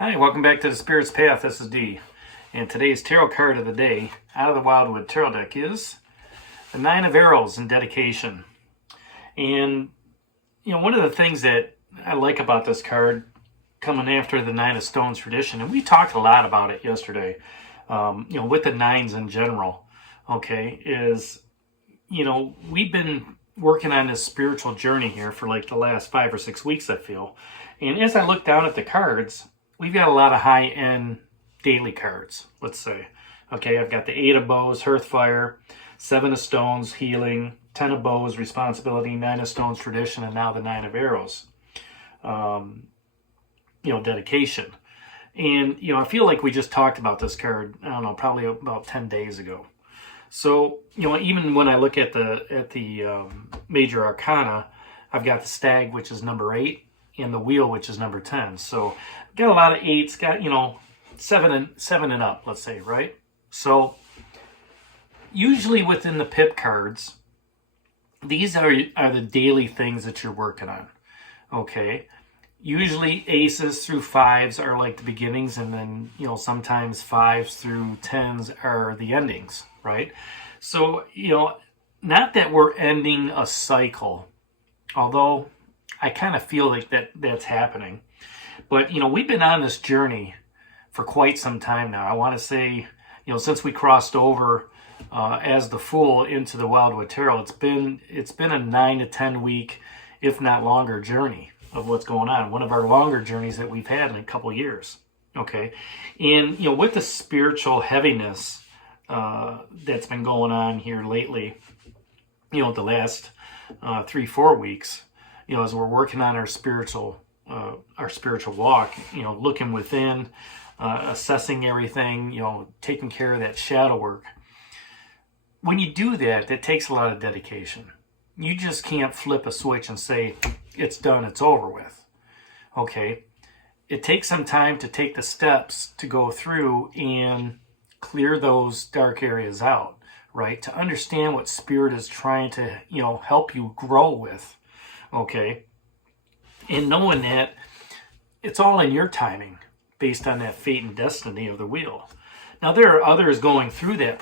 Hi, welcome back to the Spirit's Path. This is D. And today's tarot card of the day out of the Wildwood Tarot deck is the Nine of Arrows in Dedication. And, one of the things that I like about this card coming after the Nine of Stones tradition, and we talked a lot about it yesterday, with the nines in general, is, we've been working on this spiritual journey here for like the last 5 or 6 weeks, I feel. And as I look down at the cards, we've got a lot of high-end daily cards, let's say. Okay, I've got the Eight of Bows, Hearthfire, Seven of Stones, Healing, Ten of Bows, Responsibility, Nine of Stones, Tradition, and now the Nine of Arrows, Dedication. And, I feel like we just talked about this card, I don't know, probably about 10 days ago. So, even when I look at the major arcana, I've got the Stag, which is number 8, and the Wheel, which is number 10. So, got a lot of 8s, got, 7 and up, let's say, right? So, usually within the pip cards, these are the daily things that you're working on, okay? Usually aces through 5s are like the beginnings, and then, sometimes 5s through 10s are the endings, right? So, not that we're ending a cycle, although I kind of feel like that's happening. But, we've been on this journey for quite some time now. I want to say, since we crossed over as the Fool into the Wildwood Tarot, it's been a 9 to 10 week, if not longer, journey of what's going on. One of our longer journeys that we've had in a couple years. Okay. And, with the spiritual heaviness that's been going on here lately, the last 3-4 weeks, as we're working on our spiritual walk, looking within, assessing everything, taking care of that shadow work. When you do that, it takes a lot of dedication. You just can't flip a switch and say, it's done, it's over with. Okay? It takes some time to take the steps to go through and clear those dark areas out, right? To understand what Spirit is trying to, help you grow with. Okay? And knowing that it's all in your timing based on that fate and destiny of the wheel. Now, there are others going through that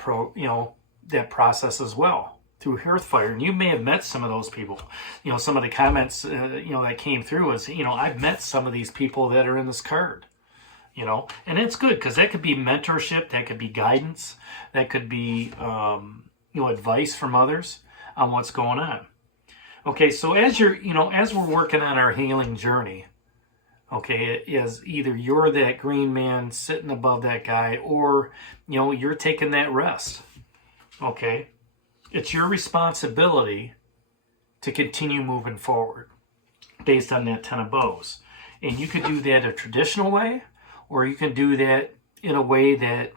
that process as well through Hearthfire, and you may have met some of those people. Some of the comments that came through is, I've met some of these people that are in this card. And it's good because that could be mentorship, that could be guidance, that could be advice from others on what's going on. Okay, so as as we're working on our healing journey, okay, it is either you're that green man sitting above that guy, or you're taking that rest. Okay, it's your responsibility to continue moving forward based on that Ten of Bows, and you could do that a traditional way, or you can do that in a way that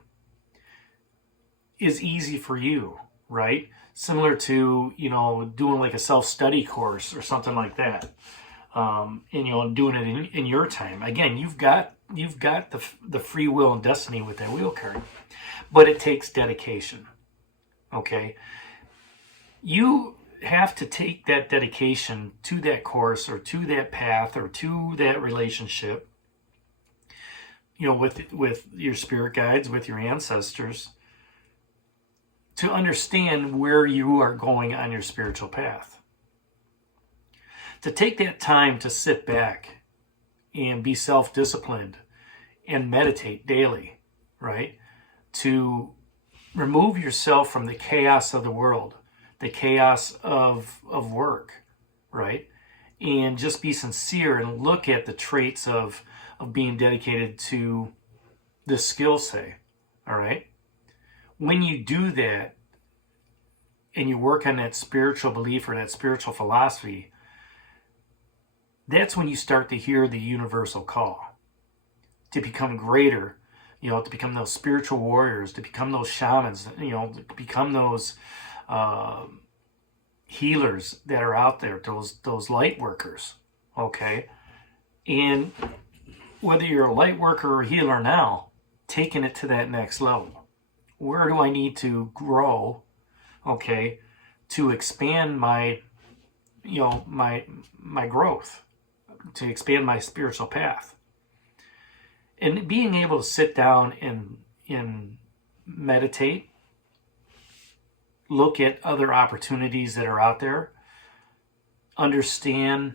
is easy for you, right? Similar to, doing like a self-study course or something like that. And, doing it in your time. Again, you've got the free will and destiny with that wheel card, but it takes dedication. Okay. You have to take that dedication to that course or to that path or to that relationship, with your spirit guides, with your ancestors, to understand where you are going on your spiritual path. To take that time to sit back and be self-disciplined and meditate daily, right? To remove yourself from the chaos of the world, the chaos of work, right? And just be sincere and look at the traits of being dedicated to the skill set, all right? When you do that and you work on that spiritual belief or that spiritual philosophy, that's when you start to hear the universal call to become greater, to become those spiritual warriors, to become those shamans, to become those healers that are out there, those light workers, okay? And whether you're a light worker or healer now, taking it to that next level. Where do I need to grow, okay, to expand my growth, to expand my spiritual path? And being able to sit down and meditate, look at other opportunities that are out there, understand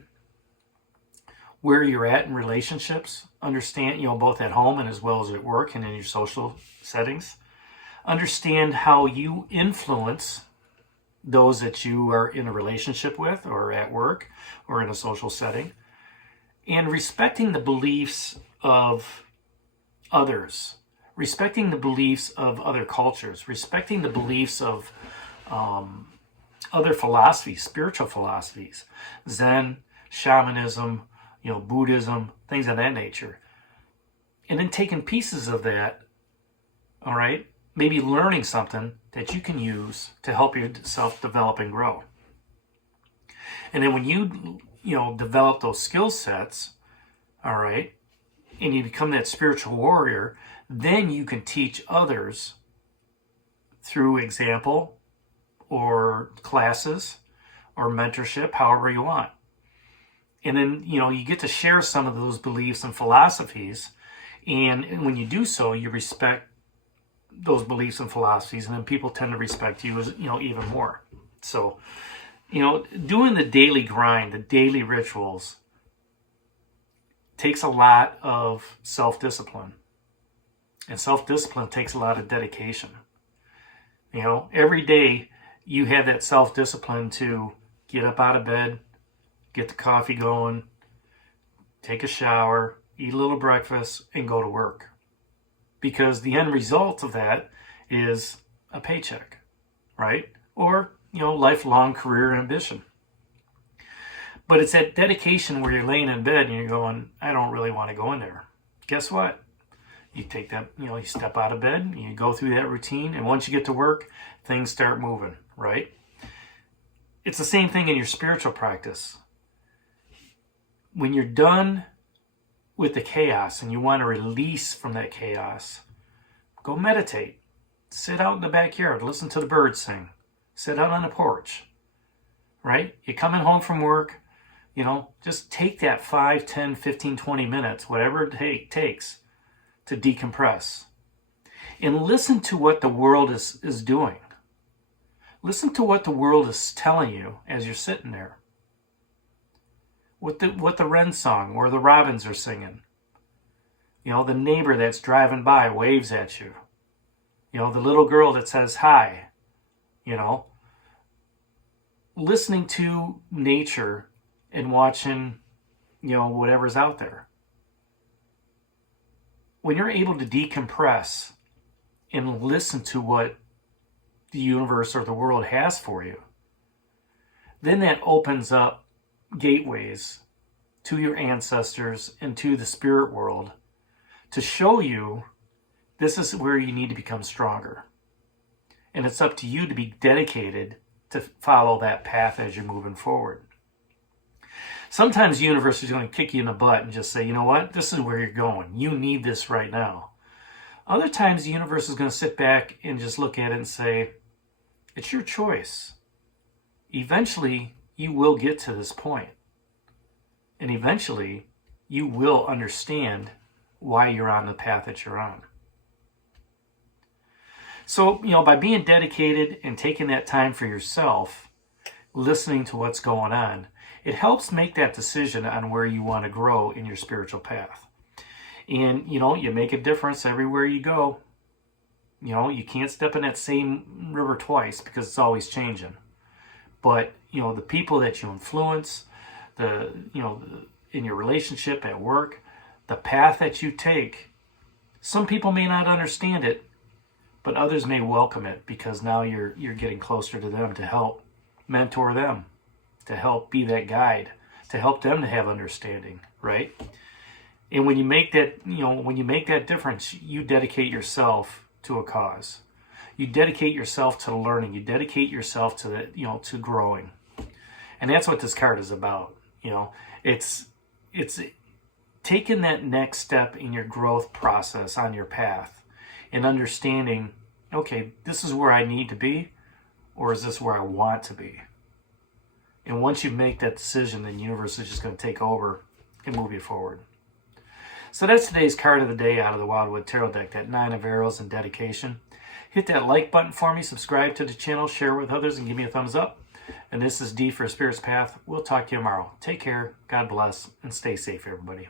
where you're at in relationships, understand, both at home and as well as at work and in your social settings, understand how you influence those that you are in a relationship with or at work or in a social setting, and respecting the beliefs of others, respecting the beliefs of other cultures, respecting the beliefs of other philosophies, spiritual philosophies, Zen, shamanism, Buddhism, things of that nature. And then taking pieces of that, all right, maybe learning something that you can use to help yourself develop and grow. And then when you develop those skill sets, all right, and you become that spiritual warrior, then you can teach others through example or classes or mentorship, however you want. And then, you get to share some of those beliefs and philosophies. And when you do so, you respect those beliefs and philosophies, and then people tend to respect you as, even more. So, doing the daily grind, the daily rituals, takes a lot of self-discipline. And self-discipline takes a lot of dedication. Every day you have that self-discipline to get up out of bed, get the coffee going, take a shower, eat a little breakfast, and go to work. Because the end result of that is a paycheck, right? Or, lifelong career ambition. But it's that dedication where you're laying in bed and you're going, I don't really want to go in there. Guess what? You take that, you step out of bed, you go through that routine, and once you get to work, things start moving, right? It's the same thing in your spiritual practice. When you're done with the chaos and you want to release from that chaos, go meditate. Sit out in the backyard, listen to the birds sing. Sit out on the porch, right? You're coming home from work, just take that 5, 10, 15, 20 minutes, whatever it takes to decompress. And listen to what the world is doing. Listen to what the world is telling you as you're sitting there. What the wren song or the robins are singing. The neighbor that's driving by waves at you. The little girl that says hi. Listening to nature and watching, whatever's out there. When you're able to decompress and listen to what the universe or the world has for you, then that opens up gateways to your ancestors and to the spirit world to show you this is where you need to become stronger. And it's up to you to be dedicated to follow that path as you're moving forward. Sometimes the universe is going to kick you in the butt and just say, you know what, this is where you're going. You need this right now. Other times the universe is going to sit back and just look at it and say, it's your choice. Eventually, you will get to this point. And eventually, you will understand why you're on the path that you're on. So, by being dedicated and taking that time for yourself, listening to what's going on, it helps make that decision on where you want to grow in your spiritual path. And, you make a difference everywhere you go. You can't step in that same river twice because it's always changing. But, the people that you influence, in your relationship at work, the path that you take, some people may not understand it, but others may welcome it because now you're getting closer to them to help mentor them, to help be that guide, to help them to have understanding, right? And when you make that difference, you dedicate yourself to a cause. You dedicate yourself to learning. You dedicate yourself to to growing. And that's what this card is about. It's taking that next step in your growth process on your path and understanding, okay, this is where I need to be, or is this where I want to be? And once you make that decision, the universe is just going to take over and move you forward. So that's today's card of the day out of the Wildwood Tarot deck, that 9 of Arrows and dedication. Hit that like button for me, subscribe to the channel, share with others, and give me a thumbs up. And this is D for Spirit's Path. We'll talk to you tomorrow. Take care, God bless, and stay safe, everybody.